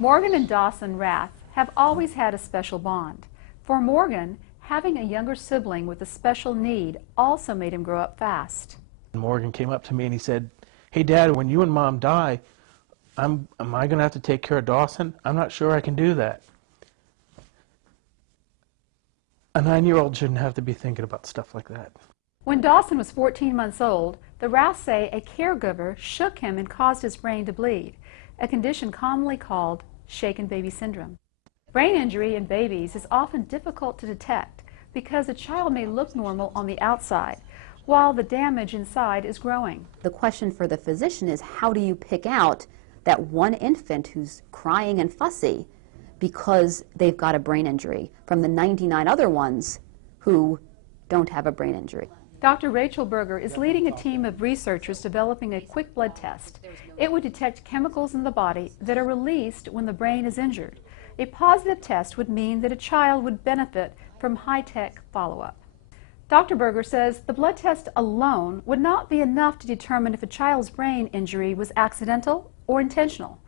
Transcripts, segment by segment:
Morgan and Dawson Rath have always had a special bond. For Morgan, having a younger sibling with a special need also made him grow up fast. Morgan came up to me and he said, "Hey Dad, when you and Mom die, am I going to have to take care of Dawson? I'm not sure I can do that." A 9-year-old shouldn't have to be thinking about stuff like that. When Dawson was 14 months old, the Raths say a caregiver shook him and caused his brain to bleed, a condition commonly called shaken baby syndrome. Brain injury in babies is often difficult to detect because a child may look normal on the outside, while the damage inside is growing. The question for the physician is, how do you pick out that one infant who's crying and fussy because they've got a brain injury from the 99 other ones who don't have a brain injury? Dr. Rachel Berger is leading a team of researchers developing a quick blood test. It would detect chemicals in the body that are released when the brain is injured. A positive test would mean that a child would benefit from high-tech follow-up. Dr. Berger says the blood test alone would not be enough to determine if a child's brain injury was accidental or intentional,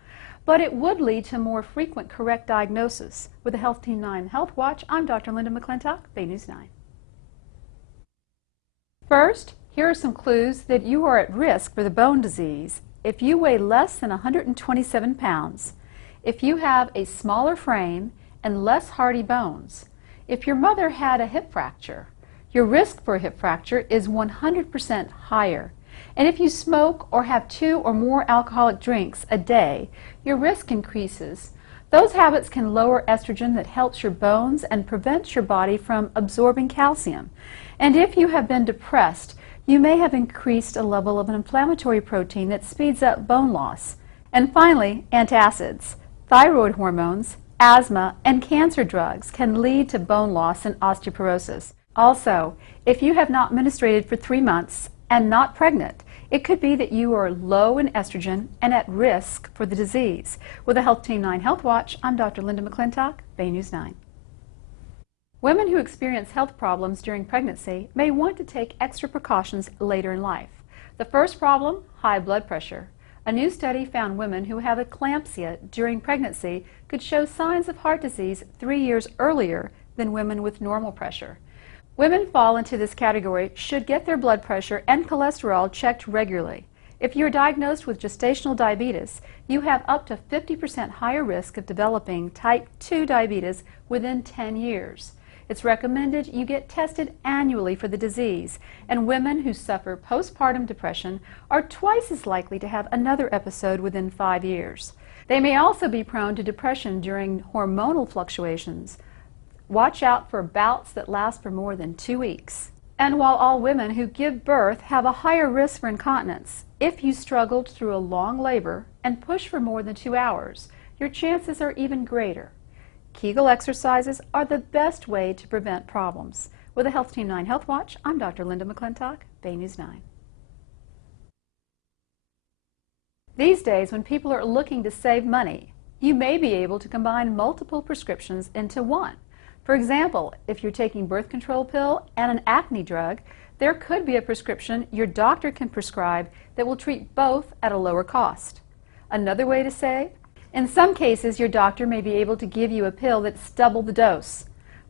but it would lead to more frequent correct diagnosis. With the Health Team 9 Health Watch, I'm Dr. Linda McClintock, Bay News 9. First, here are some clues that you are at risk for the bone disease if you weigh less than 127 pounds, if you have a smaller frame and less hardy bones, if your mother had a hip fracture. Your risk for a hip fracture is 100% higher. And if you smoke or have 2 or more alcoholic drinks a day, your risk increases. Those habits can lower estrogen that helps your bones and prevents your body from absorbing calcium. And if you have been depressed, you may have increased a level of an inflammatory protein that speeds up bone loss. And finally, antacids, thyroid hormones, asthma, and cancer drugs can lead to bone loss and osteoporosis. Also, if you have not menstruated for 3 months and not pregnant, it could be that you are low in estrogen and at risk for the disease. With the Health Team 9 Health Watch, I'm Dr. Linda McClintock, Bay News 9. Women who experience health problems during pregnancy may want to take extra precautions later in life. The first problem, high blood pressure. A new study found women who have eclampsia during pregnancy could show signs of heart disease 3 years earlier than women with normal pressure. Women fall into this category should get their blood pressure and cholesterol checked regularly. If you are diagnosed with gestational diabetes, you have up to 50% higher risk of developing type 2 diabetes within 10 years. It's recommended you get tested annually for the disease, and women who suffer postpartum depression are twice as likely to have another episode within 5 years. They may also be prone to depression during hormonal fluctuations. Watch out for bouts that last for more than 2 weeks. And while all women who give birth have a higher risk for incontinence, if you struggled through a long labor and push for more than 2 hours, your chances are even greater. Kegel exercises are the best way to prevent problems. With the Health Team 9 Health Watch, I'm Dr. Linda McClintock, Bay News 9. These days, when people are looking to save money, you may be able to combine multiple prescriptions into one. For example, if you're taking birth control pill and an acne drug, there could be a prescription your doctor can prescribe that will treat both at a lower cost. Another way to save? In some cases, your doctor may be able to give you a pill that's double the dose.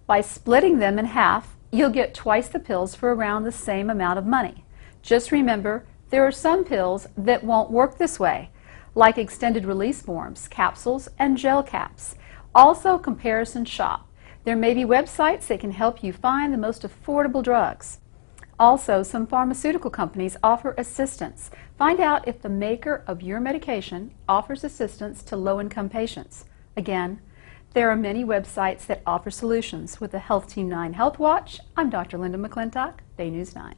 By splitting them in half, you'll get twice the pills for around the same amount of money. Just remember, there are some pills that won't work this way, like extended release forms, capsules, and gel caps. Also, comparison shop. There may be websites that can help you find the most affordable drugs. Also, some pharmaceutical companies offer assistance. Find out if the maker of your medication offers assistance to low-income patients. Again, there are many websites that offer solutions. With the Health Team 9 Health Watch, I'm Dr. Linda McClintock, Bay News 9.